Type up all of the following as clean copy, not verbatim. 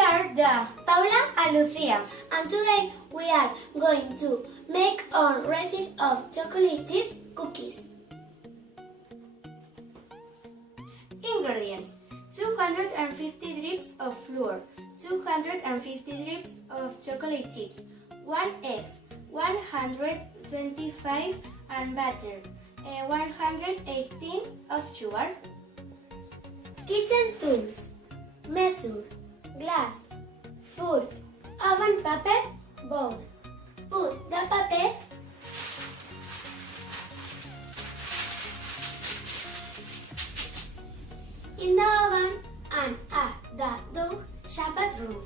are the Paula and Lucia. and today we are going to make our recipe of chocolate chip cookies. Ingredients: 250 drips of flour, 250 drips of chocolate chips, 1 egg, 125 and butter, 118 of sugar. Kitchen tools: measure, glass, food, oven paper, bowl. Put the paper in the oven and add the dough shaped roll.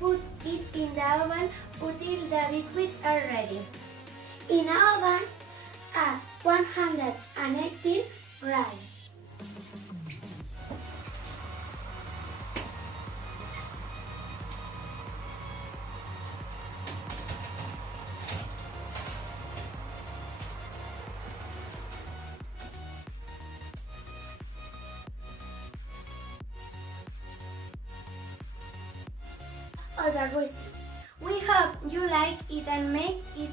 Put it in the oven until the biscuits are ready. In the oven at 118 degrees. Other recipe. We hope you like it and make it